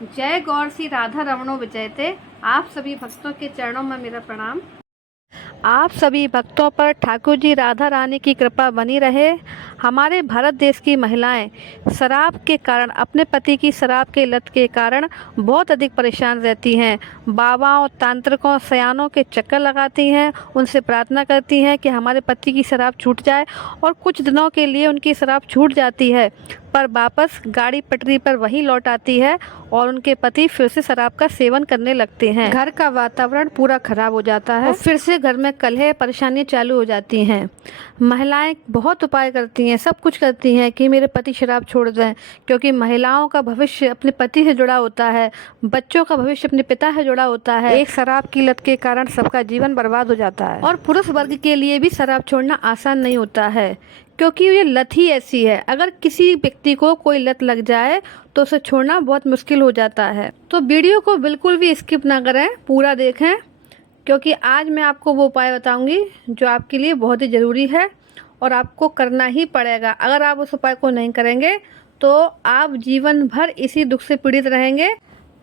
जय गौर श्री राधा रमणो विजयते। आप सभी भक्तों के चरणों में मेरा प्रणाम। आप सभी भक्तों पर ठाकुर जी राधा रानी की कृपा बनी रहे। हमारे भारत देश की महिलाएं शराब के कारण, अपने पति की शराब के लत के कारण बहुत अधिक परेशान रहती हैं। बाबाओं, तांत्रिकों, सयानों के चक्कर लगाती हैं, उनसे प्रार्थना करती हैं कि हमारे पति की शराब छूट जाए, और कुछ दिनों के लिए उनकी शराब छूट जाती है, पर वापस गाड़ी पटरी पर वही लौट आती है और उनके पति फिर से शराब का सेवन करने लगते हैं। घर का वातावरण पूरा खराब हो जाता है और फिर से घर में कलह, परेशानियां चालू हो जाती हैं। महिलाएं बहुत उपाय करती हैं, सब कुछ करती हैं कि मेरे पति शराब छोड़ दें, क्योंकि महिलाओं का भविष्य अपने पति से जुड़ा होता है, बच्चों का भविष्य अपने पिता से जुड़ा होता है। एक शराब की लत के कारण सबका जीवन बर्बाद हो जाता है। और पुरुष वर्ग के लिए भी शराब छोड़ना आसान नहीं होता है, क्योंकि ये लत ही ऐसी है। अगर किसी व्यक्ति को कोई लत लग जाए तो उसे छोड़ना बहुत मुश्किल हो जाता है। तो वीडियो को बिल्कुल भी स्किप ना करें, पूरा देखें, क्योंकि आज मैं आपको वो उपाय बताऊंगी जो आपके लिए बहुत ही ज़रूरी है और आपको करना ही पड़ेगा। अगर आप उस उपाय को नहीं करेंगे तो आप जीवन भर इसी दुख से पीड़ित रहेंगे।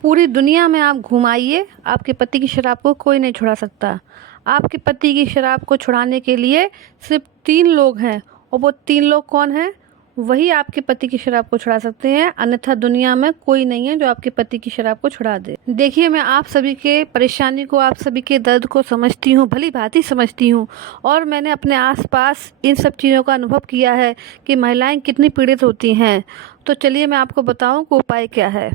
पूरी दुनिया में आप घुमाइए, आपके पति की शराब को कोई नहीं छुड़ा सकता। आपके पति की शराब को छुड़ाने के लिए सिर्फ 3 लोग हैं, और वो 3 लोग कौन हैं? वही आपके पति की शराब को छुड़ा सकते हैं, अन्यथा दुनिया में कोई नहीं है जो आपके पति की शराब को छुड़ा दे। देखिए, मैं आप सभी के परेशानी को, आप सभी के दर्द को समझती हूँ, भली भांति समझती हूँ, और मैंने अपने आसपास इन सब चीज़ों का अनुभव किया है कि महिलाएं कितनी पीड़ित होती हैं। तो चलिए मैं आपको बताऊं कि उपाय क्या है।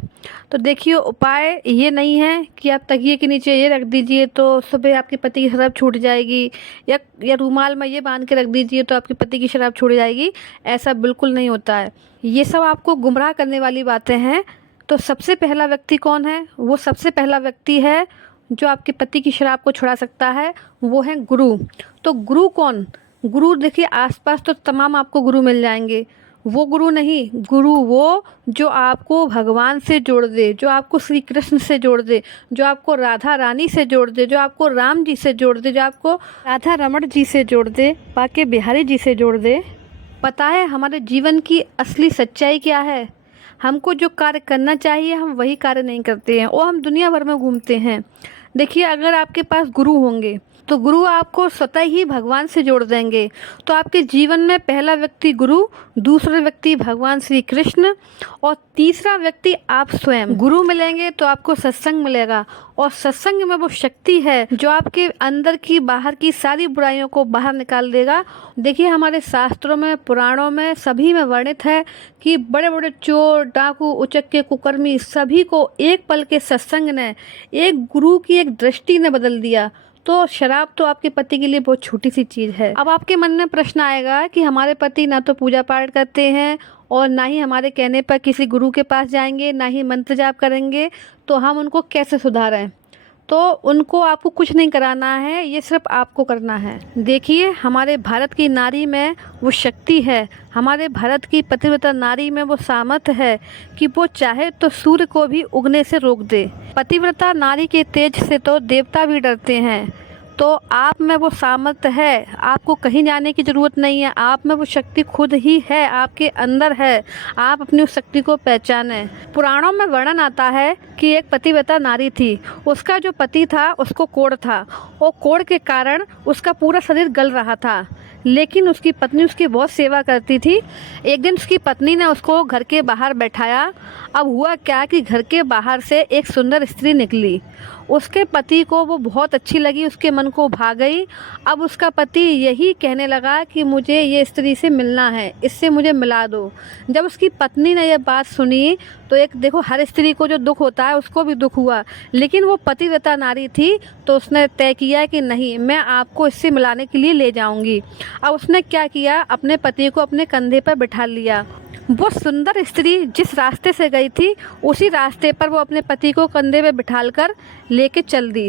तो देखिए, उपाय ये नहीं है कि आप तकिए के नीचे ये रख दीजिए तो सुबह आपके पति की शराब छूट जाएगी, या रूमाल में ये बांध के रख दीजिए तो आपके पति की शराब छूट जाएगी। ऐसा बिल्कुल नहीं होता है। ये सब आपको गुमराह करने वाली बातें हैं। तो सबसे पहला व्यक्ति कौन है? वो सबसे पहला व्यक्ति है जो आपके पति की शराब को छुड़ा सकता है, वो है गुरु। तो गुरु कौन? गुरु देखिए, आसपास तो तमाम आपको गुरु मिल जाएंगे। वो गुरु नहीं, गुरु वो जो आपको भगवान से जोड़ दे, जो आपको श्री कृष्ण से जोड़ दे, जो आपको राधा रानी से जोड़ दे, जो आपको राम जी से जोड़ दे, जो आपको राधा रमण जी से जोड़ दे, बाके बिहारी जी से जोड़ दे। पता है हमारे जीवन की असली सच्चाई क्या है? हमको जो कार्य करना चाहिए हम वही कार्य नहीं करते हैं, और हम दुनिया भर में घूमते हैं। देखिए, अगर आपके पास गुरु होंगे तो गुरु आपको स्वतः ही भगवान से जोड़ देंगे। तो आपके जीवन में पहला व्यक्ति गुरु, दूसरा व्यक्ति भगवान श्री कृष्ण, और तीसरा व्यक्ति आप स्वयं। गुरु मिलेंगे तो आपको सत्संग मिलेगा, और सत्संग में वो शक्ति है जो आपके अंदर की, बाहर की सारी बुराइयों को बाहर निकाल देगा। देखिए, हमारे शास्त्रों में, पुराणों में, सभी में वर्णित है कि बड़े बड़े चोर, डाकू, उचक्के, कुकर्मी सभी को एक पल के सत्संग ने, एक गुरु की एक दृष्टि ने बदल दिया। तो शराब तो आपके पति के लिए बहुत छोटी सी चीज़ है। अब आपके मन में प्रश्न आएगा कि हमारे पति ना तो पूजा पाठ करते हैं, और ना ही हमारे कहने पर किसी गुरु के पास जाएंगे, ना ही मंत्र जाप करेंगे, तो हम उनको कैसे सुधारें? तो उनको आपको कुछ नहीं कराना है, ये सिर्फ आपको करना है। देखिए, हमारे भारत की नारी में वो शक्ति है, हमारे भारत की पतिव्रता नारी में वो सामर्थ्य है कि वो चाहे तो सूर्य को भी उगने से रोक दे। पतिव्रता नारी के तेज से तो देवता भी डरते हैं। तो आप में वो सामर्थ्य है, आपको कहीं जाने की ज़रूरत नहीं है। आप में वो शक्ति खुद ही है, आपके अंदर है। आप अपनी उस शक्ति को पहचानें। पुराणों में वर्णन आता है कि एक पतिव्रता नारी थी, उसका जो पति था उसको कोढ़ था, और कोढ़ के कारण उसका पूरा शरीर गल रहा था, लेकिन उसकी पत्नी उसकी बहुत सेवा करती थी। एक दिन उसकी पत्नी ने उसको घर के बाहर बैठाया। अब हुआ क्या कि घर के बाहर से एक सुंदर स्त्री निकली। उसके पति को वो बहुत अच्छी लगी, उसके मन को भा गई। अब उसका पति यही कहने लगा कि मुझे ये स्त्री से मिलना है, इससे मुझे मिला दो। जब उसकी पत्नी ने यह बात सुनी तो एक, देखो, हर स्त्री को जो दुख होता है उसको भी दुख हुआ, लेकिन वो पतिव्रता नारी थी, तो उसने तय किया कि नहीं, मैं आपको इससे मिलाने के लिए ले जाऊंगी। अब उसने क्या किया, अपने पति को अपने कंधे पर बिठा लिया। वो सुंदर स्त्री जिस रास्ते से गई थी उसी रास्ते पर वो अपने पति को कंधे पे बिठालकर लेके चल दी।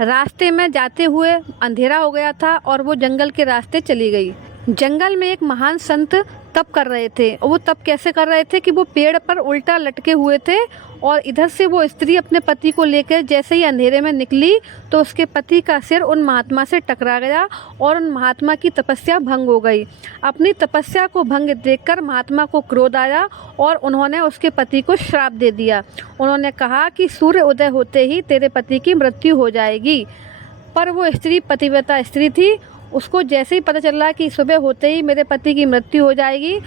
रास्ते में जाते हुए अंधेरा हो गया था और वो जंगल के रास्ते चली गई। जंगल में एक महान संत तप कर रहे थे। और वो तप कैसे कर रहे थे कि वो पेड़ पर उल्टा लटके हुए थे और इधर से वो स्त्री अपने पति को लेकर जैसे ही अंधेरे में निकली तो उसके पति का सिर उन महात्मा से टकरा गया और उन महात्मा की तपस्या भंग हो गई। अपनी तपस्या को भंग देखकर महात्मा को क्रोध आया और उन्होंने उसके पति को श्राप दे दिया। उन्होंने कहा कि सूर्य उदय होते ही तेरे पति की मृत्यु हो जाएगी। पर वो स्त्री पतिव्रता स्त्री थी, उसको जैसे ही पता चला कि सुबह होते ही मेरे पति की मृत्यु हो जाएगी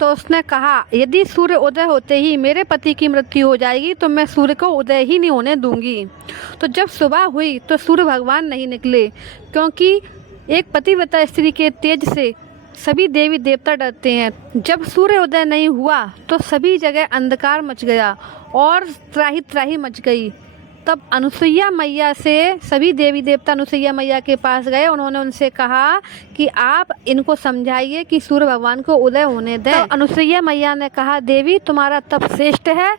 तो उसने कहा यदि सूर्य उदय होते ही मेरे पति की मृत्यु हो जाएगी तो मैं सूर्य को उदय ही नहीं होने दूंगी। तो जब सुबह हुई तो सूर्य भगवान नहीं निकले, क्योंकि एक पतिव्रता स्त्री के तेज से सभी देवी देवता डरते हैं। जब सूर्य उदय नहीं हुआ तो सभी जगह अंधकार मच गया और त्राही त्राही मच गई। तब अनुसुईया मैया से सभी देवी देवता अनुसुईया मैया के पास गए। उन्होंने उनसे कहा कि आप इनको समझाइए कि सूर्य भगवान को उदय होने दें। तो अनुसुईया मैया ने कहा देवी तुम्हारा तप श्रेष्ठ है,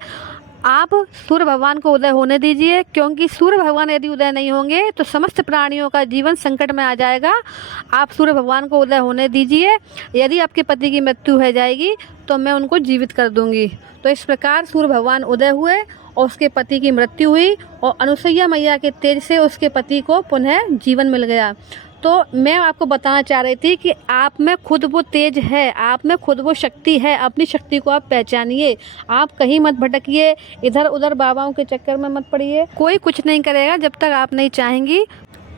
आप सूर्य भगवान को उदय होने दीजिए, क्योंकि सूर्य भगवान यदि उदय नहीं होंगे तो समस्त प्राणियों का जीवन संकट में आ जाएगा। आप सूर्य भगवान को उदय होने दीजिए, यदि आपके पति की मृत्यु हो जाएगी तो मैं उनको जीवित कर दूंगी। तो इस प्रकार सूर्य भगवान उदय हुए और उसके पति की मृत्यु हुई और अनुसुईया मैया के तेज से उसके पति को पुनः जीवन मिल गया। तो मैं आपको बताना चाह रही थी कि आप में खुद वो तेज है, आप में खुद वो शक्ति है, अपनी शक्ति को आप पहचानिए। आप कहीं मत भटकिए, इधर उधर बाबाओं के चक्कर में मत पड़िए। कोई कुछ नहीं करेगा जब तक आप नहीं चाहेंगी।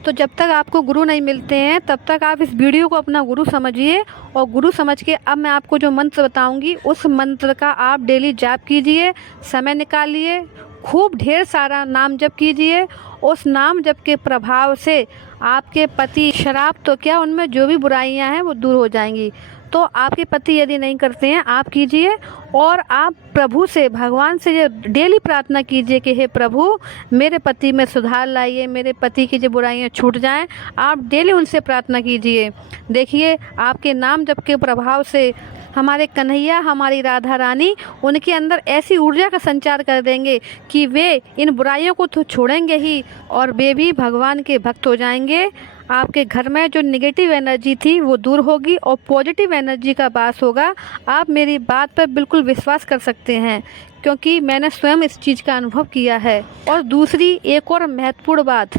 तो जब तक आपको गुरु नहीं मिलते हैं तब तक आप इस वीडियो को अपना गुरु समझिए और गुरु समझ के अब मैं आपको जो मंत्र बताऊंगी उस मंत्र का आप डेली जाप कीजिए, समय निकालिए, खूब ढेर सारा नाम जप कीजिए। उस नाम जप के प्रभाव से आपके पति शराब तो क्या उनमें जो भी बुराइयां हैं वो दूर हो जाएंगी। तो आपके पति यदि नहीं करते हैं आप कीजिए और आप प्रभु से भगवान से ये डेली प्रार्थना कीजिए कि हे प्रभु मेरे पति में सुधार लाइए, मेरे पति की जो बुराइयां छूट जाएं। आप डेली उनसे प्रार्थना कीजिए। देखिए आपके नाम जप के प्रभाव से हमारे कन्हैया, हमारी राधा रानी उनके अंदर ऐसी ऊर्जा का संचार कर देंगे कि वे इन बुराइयों को तो छोड़ेंगे ही और वे भी भगवान के भक्त हो जाएंगे। आपके घर में जो नेगेटिव एनर्जी थी वो दूर होगी और पॉजिटिव एनर्जी का वास होगा। आप मेरी बात पर बिल्कुल विश्वास कर सकते हैं, क्योंकि मैंने स्वयं इस चीज़ का अनुभव किया है। और दूसरी एक और महत्वपूर्ण बात,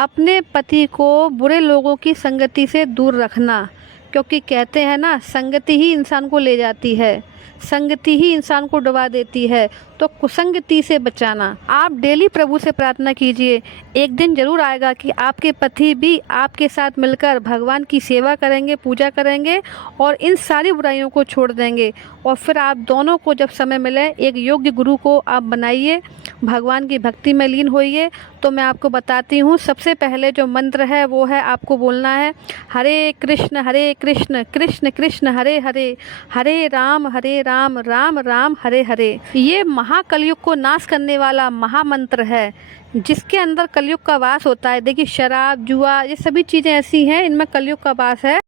अपने पति को बुरे लोगों की संगति से दूर रखना, क्योंकि कहते हैं ना संगति ही इंसान को ले जाती है, संगति ही इंसान को डुबा देती है। तो कुसंगति से बचाना। आप डेली प्रभु से प्रार्थना कीजिए, एक दिन जरूर आएगा कि आपके पति भी आपके साथ मिलकर भगवान की सेवा करेंगे, पूजा करेंगे और इन सारी बुराइयों को छोड़ देंगे। और फिर आप दोनों को जब समय मिले एक योग्य गुरु को आप बनाइए, भगवान की भक्ति में लीन होइए। तो मैं आपको बताती हूँ, सबसे पहले जो मंत्र है वो है आपको बोलना है हरे कृष्ण कृष्ण कृष्ण हरे हरे, हरे राम राम राम हरे हरे। ये महाकलयुग को नाश करने वाला महामंत्र है, जिसके अंदर कलयुग का वास होता है। देखिए शराब, जुआ, ये सभी चीज़ें ऐसी हैं इनमें कलयुग का वास है।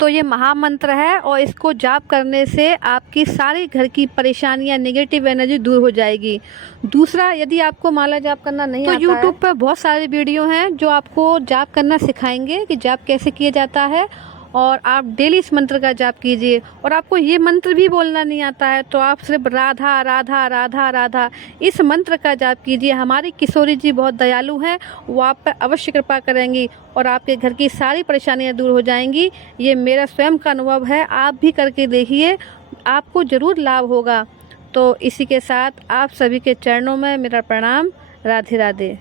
तो ये महामंत्र है और इसको जाप करने से आपकी सारी घर की परेशानियां, नेगेटिव एनर्जी दूर हो जाएगी। दूसरा, यदि आपको माला जाप करना नहीं आता है तो यूट्यूब पर बहुत सारे वीडियो हैं जो आपको जाप करना सिखाएंगे कि जाप कैसे किया जाता है। और आप डेली इस मंत्र का जाप कीजिए। और आपको ये मंत्र भी बोलना नहीं आता है तो आप सिर्फ राधा राधा राधा राधा इस मंत्र का जाप कीजिए। हमारी किशोरी जी बहुत दयालु हैं, वो आप पर अवश्य कृपा करेंगी और आपके घर की सारी परेशानियां दूर हो जाएंगी। ये मेरा स्वयं का अनुभव है, आप भी करके देखिए, आपको ज़रूर लाभ होगा। तो इसी के साथ आप सभी के चरणों में मेरा प्रणाम। राधे राधे।